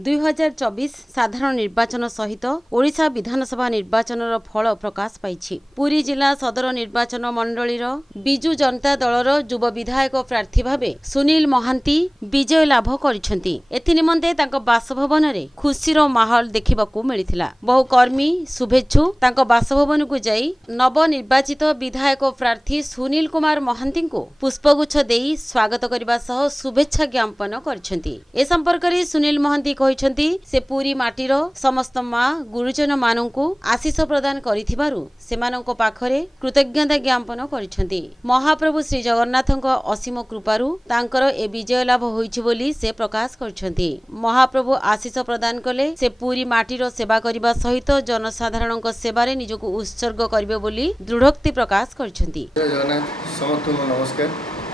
2024 साधारण निर्वाचन सहित ओडिशा विधानसभा निर्वाचन फल प्रकाश पाई। पुरी जिला सदर निर्वाचन मंडलीर बिजु जनता दलर युव विधायक प्रार्थी भावे सुनील महांती विजय लाभ करिसेंती। एथि निमंते तांको बासभवन रे खुशीर माहौल देखिबाकू मिलिथिला। बहु कर्मी शुभेच्छु तांको बासभवन को जाई नवनिर्वाचित विधायक प्रार्थी सुनील कुमार महांती को पुष्पगुच्छ देई स्वागत करबा सह शुभेच्छा ज्ञापन करिसेंती। ए संपर्क रे सुनील महांती से पूरी माटीर समस्त माँ गुरुजन मानू आशीष प्रदान करिथिबारु सेमानंको पाखरे कृतज्ञता ज्ञापन करिसेंती। महाप्रभु श्री जगन्नाथ असीम कृपारु तांकर ए विजय लाभ होइछि बोली से प्रकाश करिसेंती। महाप्रभु आशीष प्रदान कले से पूरी माटीर सेवा करिबा सहित जनसाधारणक सेवारे निजको उत्सर्ग करिवे बोली दृढ़ोक्ति प्रकाश करिसेंती। जय जगन्नाथ समस्त नमस्कार।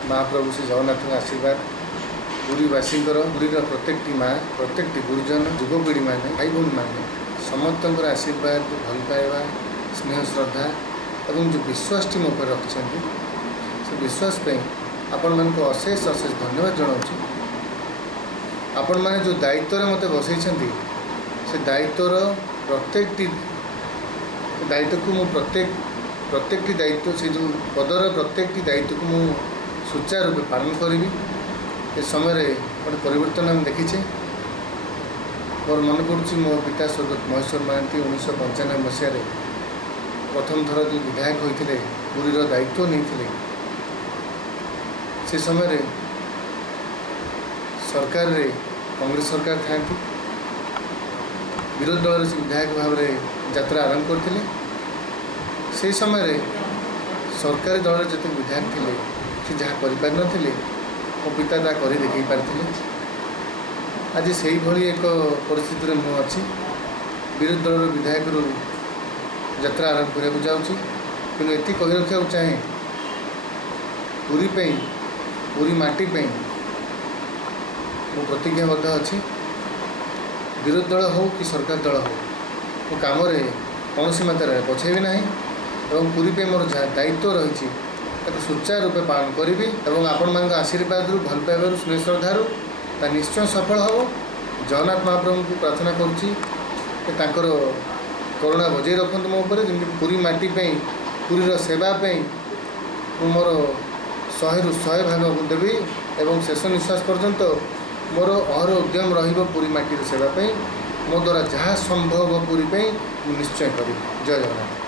महाप्रभु श्री जगन्नाथ आशीर्वाद पुरीवासी पुरी प्रत्येक माँ प्रत्येक गुरुजन युवपीढ़ी मैंने भाई भौणी मैंने समस्त आशीर्वाद भल पाइबा स्नेह श्रद्धा और जो विश्वास मो पर रखिंट से विश्वास आपण मान अशेष अशेष धन्यवाद जनाऊँ। आपण मैंने जो दायित्व मत बसई से दायित्वर प्रत्येक दायित्व को प्रत्येक दायित्व से जो पदर प्रत्येक दायित्व को मुझे सुचारू रूप पालन करी। ए समय गोटे परिवर्तन आम देखीचे। मोर मन पड़ुछि मो पिता स्वर्गत महेश्वर महांती 1995 मसीह प्रथम थर जो विधायक होते पुरीर दायित्व नहीं से समय सरकार रे कांग्रेस सरकार था विरोधी दल से विधायक भाव में यात्रा आरंभ करते से समय सरकारी दल जिते विधायक थे से जहाँ कर मो पिता ता कर देखी पारे। आज से ही एक परिस्थिति में मुझे विरोधी दल विधायक यात्रा आरंभ करने जाऊँगी कि ये कही रखा चाहे पूरी माटी मो प्रतिज्ञाबद्ध अच्छी विरोधी दल हो कि सरकार दल हो मो कम कौन मात्रा पछेबी ना और पूरी मोर दायित्व रही सुचारू रूपे पालन करी और आपण मान आशीर्वाद भल पाइबार स्नेह श्रद्धार निश्चय सफल हम। जगन्नाथ महाप्रभु को प्रार्थना कर करुणा बजाई रखते मो पर जमी पूरी माटी पूरीर सेवाई मोर 100 ରୁ 100 भाग देवी और शेष निश्वास पर्यंत मोर अहर उद्यम पूरी माटी सेवाई मो द्वारा जहाँ संभव पूरी निश्चय करी। जय जगन्नाथ।